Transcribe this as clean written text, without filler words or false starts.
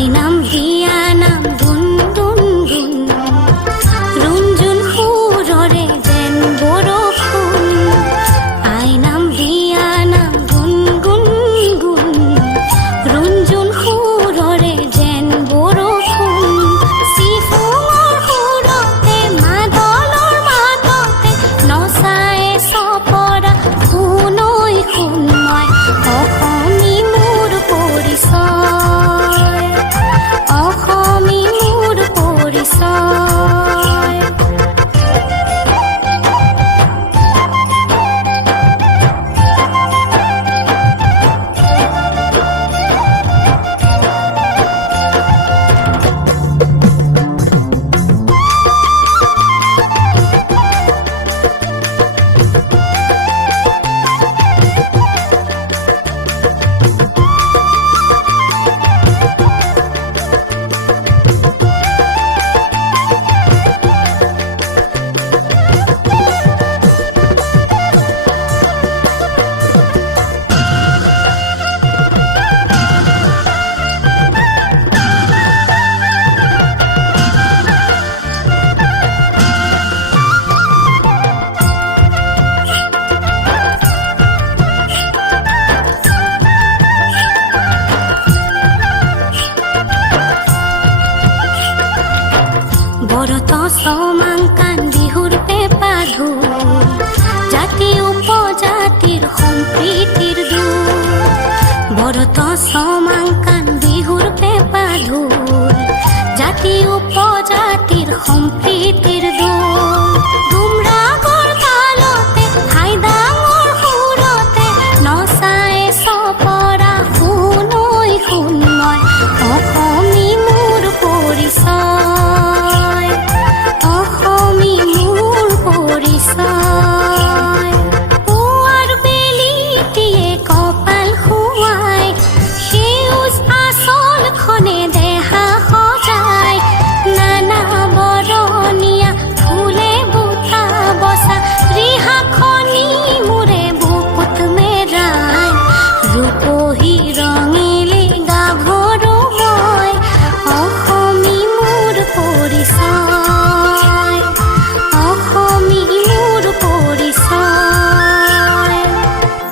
আইনাম বিয়ানাম গুণ গুণ গুণ ৰুণজুণ সুৰৰে যেন বৰষুণ আইনাম বিয়ানাম গুণ গুণ গুণ ৰুণজুণ সুৰৰে যেন বৰষুণ চিফুঙৰ সুৰতে মাদলৰ মাততে নচাই চপৰা শুনৈ শুন মই অসমী মোৰ পৰিচয় অসমী মোৰ পৰিচয় বৰত চমাংকান বিহুৰ পেপা ঢোল জাতি উপজাতিৰ সম্প্ৰীতিৰ দোল বৰত চমাংকান বিহুৰ পেপা ঢোল জাতি